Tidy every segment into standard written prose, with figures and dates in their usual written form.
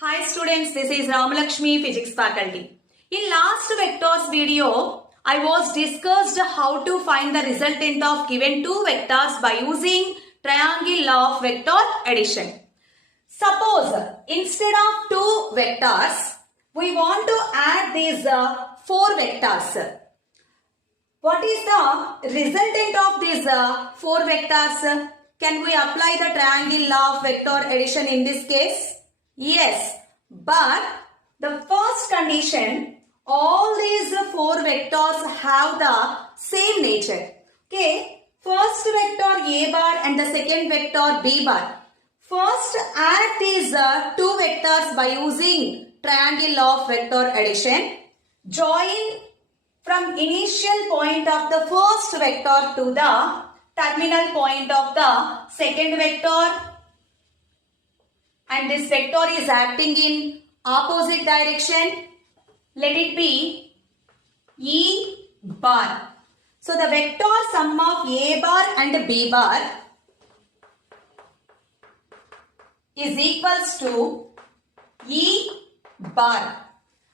Hi students, this is Ramalakshmi Physics Faculty. In last vectors video, I was discussed how to find the resultant of given two vectors by using triangle law of vector addition. Suppose instead of two vectors, we want to add these four vectors. What is the resultant of these four vectors? Can we apply the triangle law of vector addition in this case? Yes, but the first condition, all these four vectors have the same nature. Okay, first vector A bar and the second vector B bar. First add these two vectors by using triangle law of vector addition. Join from initial point of the first vector to the terminal point of the second vector. And this vector is acting in opposite direction. Let it be E bar. So the vector sum of A bar and B bar is equals to E bar.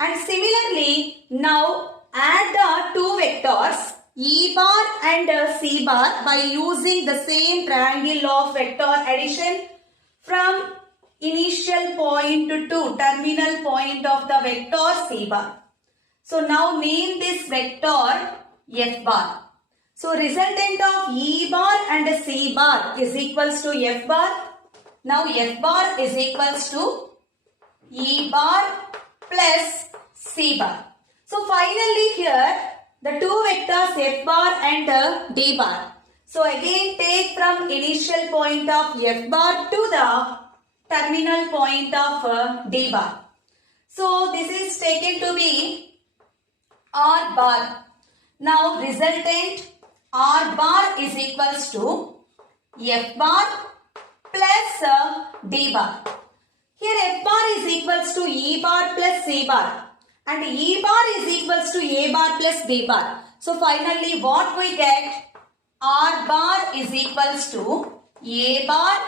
And similarly, now add the two vectors E bar and C bar by using the same triangle law of vector addition from initial point to terminal point of the vector C bar. So now name this vector F bar. So resultant of E bar and C bar is equals to F bar. Now F bar is equals to E bar plus C bar. So finally here the two vectors F bar and D bar. So again take from initial point of F bar to the terminal point of D bar. So this is taken to be R bar. Now resultant R bar is equals to F bar plus D bar. Here F bar is equals to E bar plus C bar and E bar is equals to A bar plus B bar. So finally what we get? R bar is equals to A bar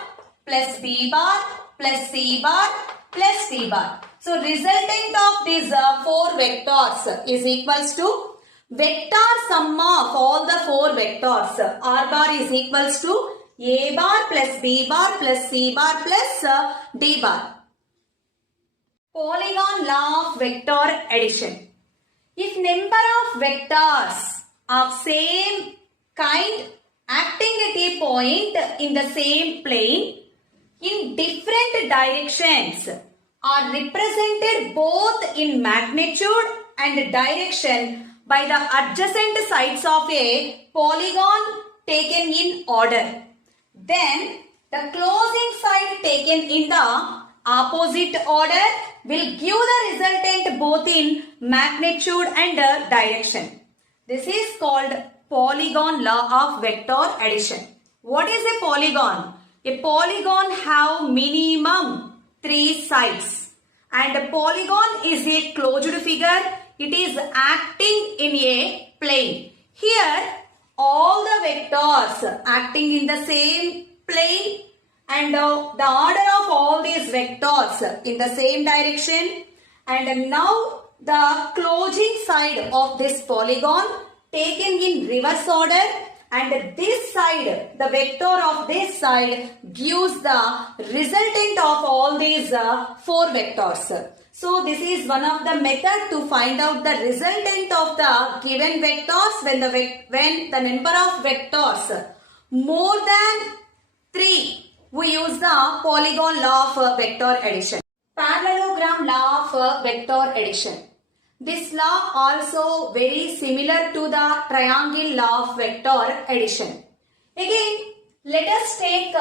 plus B bar plus C bar plus D bar. So resultant of these four vectors is equals to vector sum of all the four vectors. R bar is equals to A bar plus B bar plus C bar plus D bar. Polygon law of vector addition. If number of vectors of same kind acting at a point in the same plane in different directions are represented both in magnitude and direction by the adjacent sides of a polygon taken in order, then the closing side taken in the opposite order will give the resultant both in magnitude and direction. This is called polygon law of vector addition. What is a polygon? A polygon have minimum 3 sides and a polygon is a closed figure. It is acting in a plane. Here all the vectors acting in the same plane and the order of all these vectors in the same direction, and now the closing side of this polygon taken in reverse order, and this side, the vector of this side gives the resultant of all these four vectors. So this is one of the method to find out the resultant of the given vectors when the number of vectors more than 3. We use the polygon law of vector addition. Parallelogram law of vector addition. This law also very similar to the triangle law of vector addition. Again, let us take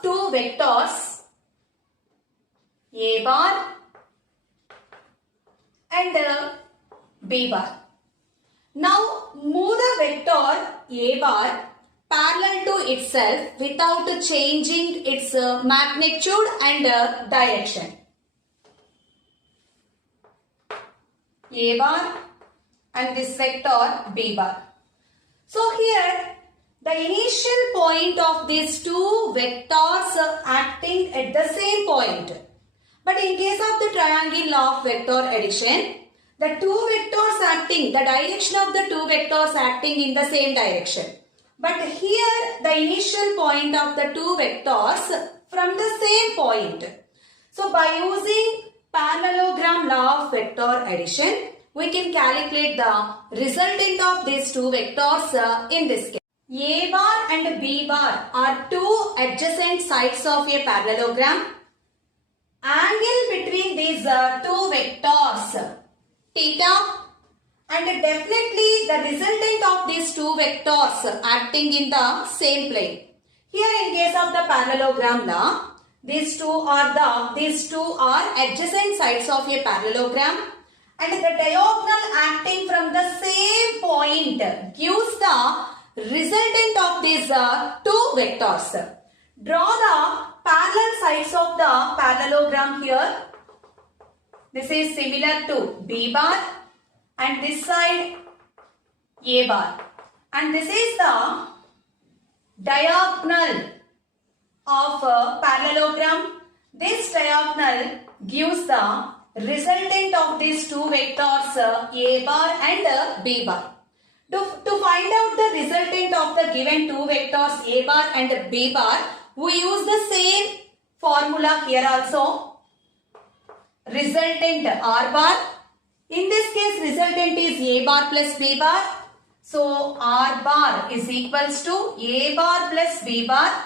two vectors A bar and B bar. Now move the vector A bar parallel to itself without changing its magnitude and direction. A bar and this vector B bar. So here the initial point of these two vectors are acting at the same point. But in case of the triangle law of vector addition, the two vectors acting, the direction of the two vectors acting in the same direction. But here the initial point of the two vectors from the same point. So by using parallelogram law of vector addition, we can calculate the resultant of these two vectors in this case. A bar and B bar are two adjacent sides of a parallelogram. Angle between these two vectors theta, and definitely the resultant of these two vectors acting in the same plane. Here in case of the parallelogram law, these two are adjacent sides of a parallelogram, and the diagonal acting from the same point gives the resultant of these two vectors. Draw the parallel sides of the parallelogram here. This is similar to B bar and this side A bar, and this is the diagonal of a parallelogram. This diagonal gives the resultant of these two vectors A bar and B bar. To find out the resultant of the given two vectors A bar and B bar, we use the same formula here also. Resultant R bar. In this case, resultant is A bar plus B bar. So R bar is equals to A bar plus B bar.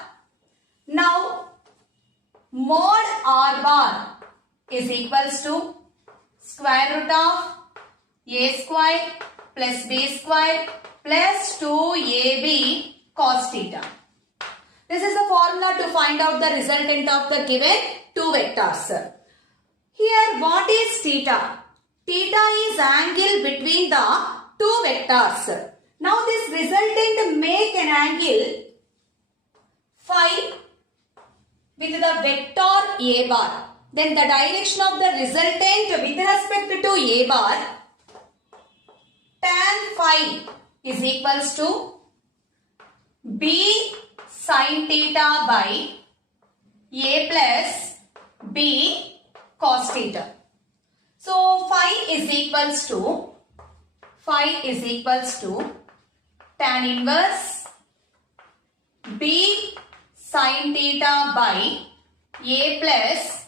Now mod R bar is equals to square root of A square plus B square plus 2AB cos theta. This is the formula to find out the resultant of the given two vectors. Here what is theta? Theta is angle between the two vectors. Now this resultant make an angle phi with the vector A bar. Then the direction of the resultant with respect to A bar, tan phi is equals to B sin theta by A plus B cos theta. So phi is equals to tan inverse B sin theta by A plus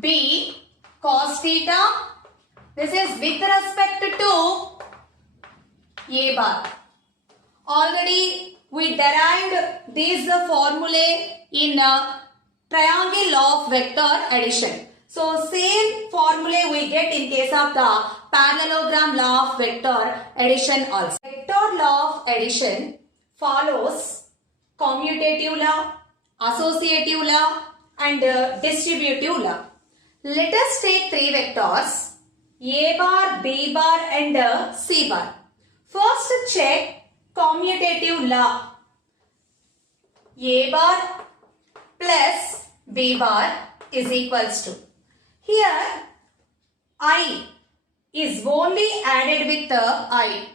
B cos theta. This is with respect to A bar. Already we derived these formulae in triangle law of vector addition. So same formulae we get in case of the parallelogram law of vector addition also. Vector law of addition follows commutative law, associative law and distributive law. Let us take three vectors A bar, B bar and C bar. First check commutative law. A bar plus B bar is equals to. Here I is only added with I.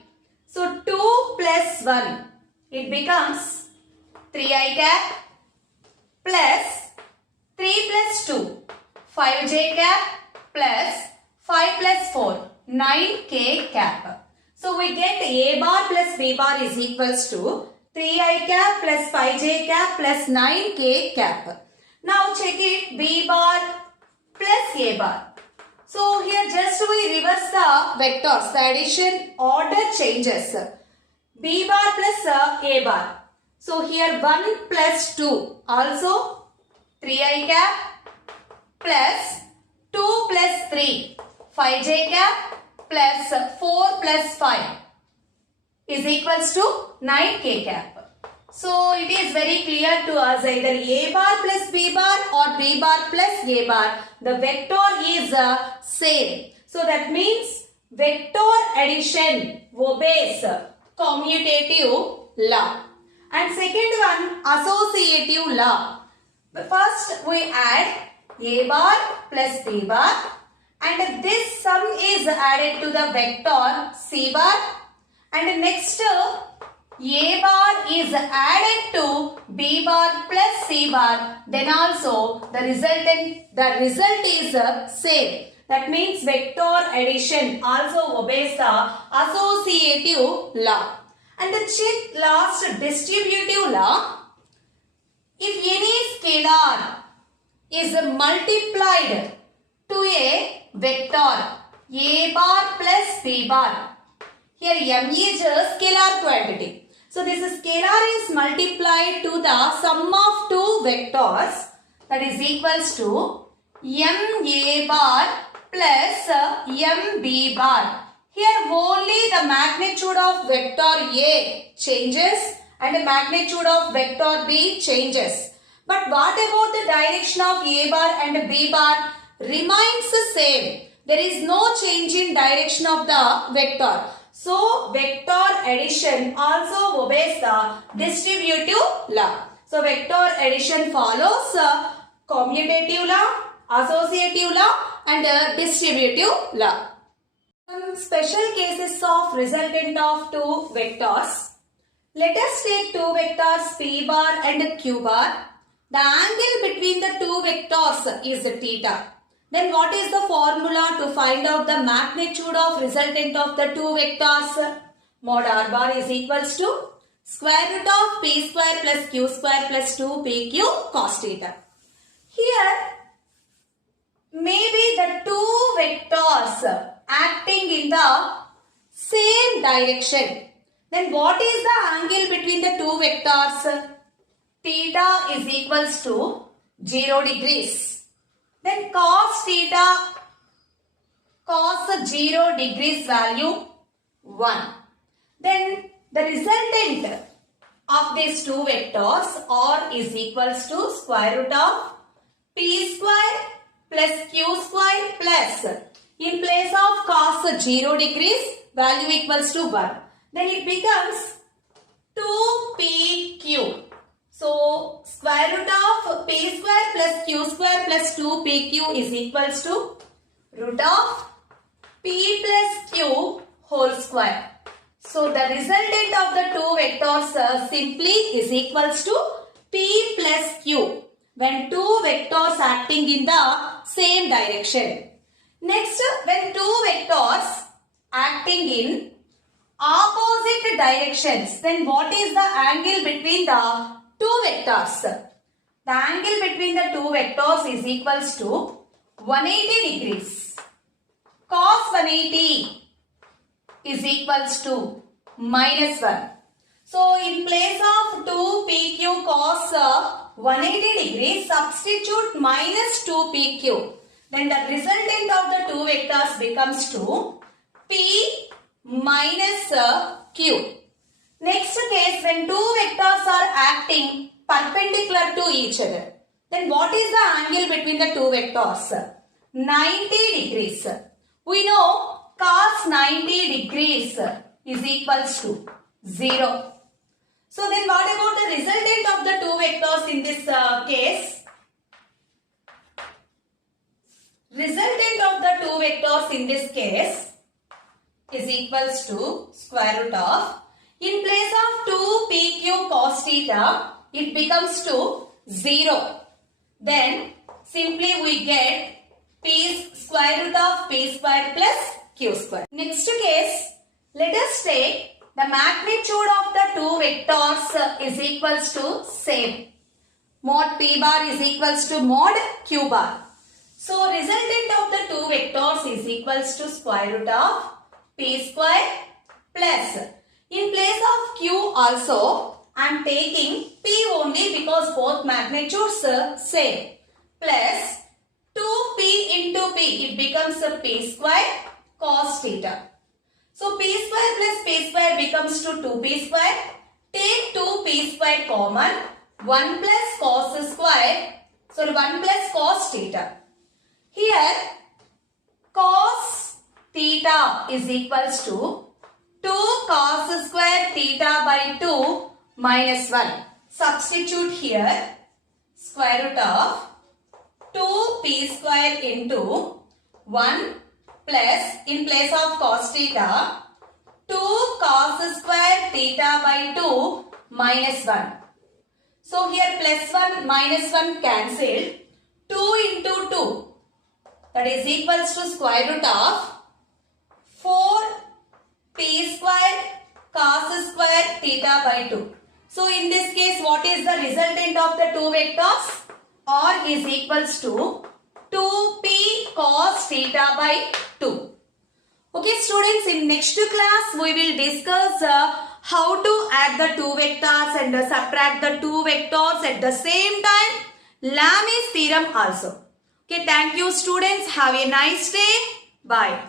So 2 plus 1, it becomes 3i cap plus 3 plus 2, 5j cap plus 5 plus 4, 9k cap. So we get A bar plus B bar is equals to 3i cap plus 5j cap plus 9k cap. Now check it, B bar plus A bar. So here just we reverse the vectors, the addition order changes. B bar plus A bar. So here 1 plus 2 also 3i cap plus 2 plus 3 5j cap plus 4 plus 5 is equals to 9k cap. So it is very clear to us either A bar plus B bar or B bar plus A bar. The vector is same. So that means vector addition obeys commutative law. And second one, associative law. First we add A bar plus B bar and this sum is added to the vector C bar, and next A bar is added to B bar plus C bar, then also the result is same. That means vector addition also obeys the associative law. And check last distributive law. If any scalar is multiplied to a vector A bar plus B bar. Here M is a scalar quantity. So this scalar is multiplied to the sum of two vectors, that is equals to MA bar plus MB bar. Here only the magnitude of vector A changes and the magnitude of vector B changes. But what about the direction of A bar and B bar? Remains the same. There is no change in direction of the vector. So, vector addition also obeys the distributive law. So, vector addition follows commutative law, associative law and distributive law. Some special cases of resultant of two vectors. Let us take two vectors P bar and Q bar. The angle between the two vectors is theta. Then what is the formula to find out the magnitude of resultant of the two vectors? Mod R bar is equals to square root of P square plus Q square plus 2PQ cos theta. Here, maybe the two vectors acting in the same direction. Then what is the angle between the two vectors? Theta is equals to 0 degrees. Then cos theta, cos 0 degrees value 1. Then the resultant of these two vectors R is equals to square root of P square plus Q square plus, in place of cos 0 degrees value equals to 1. Then it becomes 2PQ. So, square root of P square plus Q square plus 2PQ is equals to root of P plus Q whole square. So, the resultant of the two vectors simply is equals to P plus Q when two vectors acting in the same direction. Next, when two vectors acting in opposite directions, then what is the angle between the two vectors? The angle between the two vectors is equals to 180 degrees. Cos 180 is equals to minus 1. So, in place of 2PQ cos 180 degrees, substitute minus 2PQ. Then the resultant of the two vectors becomes to P minus Q. Next case, when two vectors are acting perpendicular to each other, then what is the angle between the two vectors? 90 degrees. We know cos 90 degrees is equals to 0. So then what about the resultant of the two vectors in this case? Resultant of the two vectors in this case is equals to square root of, in place of 2PQ cos theta, it becomes to 0. Then simply we get P square root of P square plus Q square. Next case, let us take the magnitude of the two vectors is equals to same. Mod P bar is equals to mod Q bar. So resultant of the two vectors is equals to square root of P square plus, in place of Q also I am taking P only because both magnitudes same, plus 2P into P, it becomes a P square cos theta. So P square plus P square becomes to 2P square. Take 2P square common, 1 plus cos square, sorry 1 plus cos theta. Here cos theta is equals to 2 cos square theta by 2 minus 1. Substitute here square root of 2p square into 1 plus, in place of cos theta, 2 cos square theta by 2 minus 1. So here plus 1 minus 1 cancelled. 2 into 2, that is equals to square root of 4 t square cos square theta by 2. So in this case, what is the resultant of the two vectors? R is equals to 2p cos theta by 2. Okay students, in next class we will discuss how to add the two vectors and subtract the two vectors at the same time. Lami's theorem also. Okay, thank you students. Have a nice day. Bye.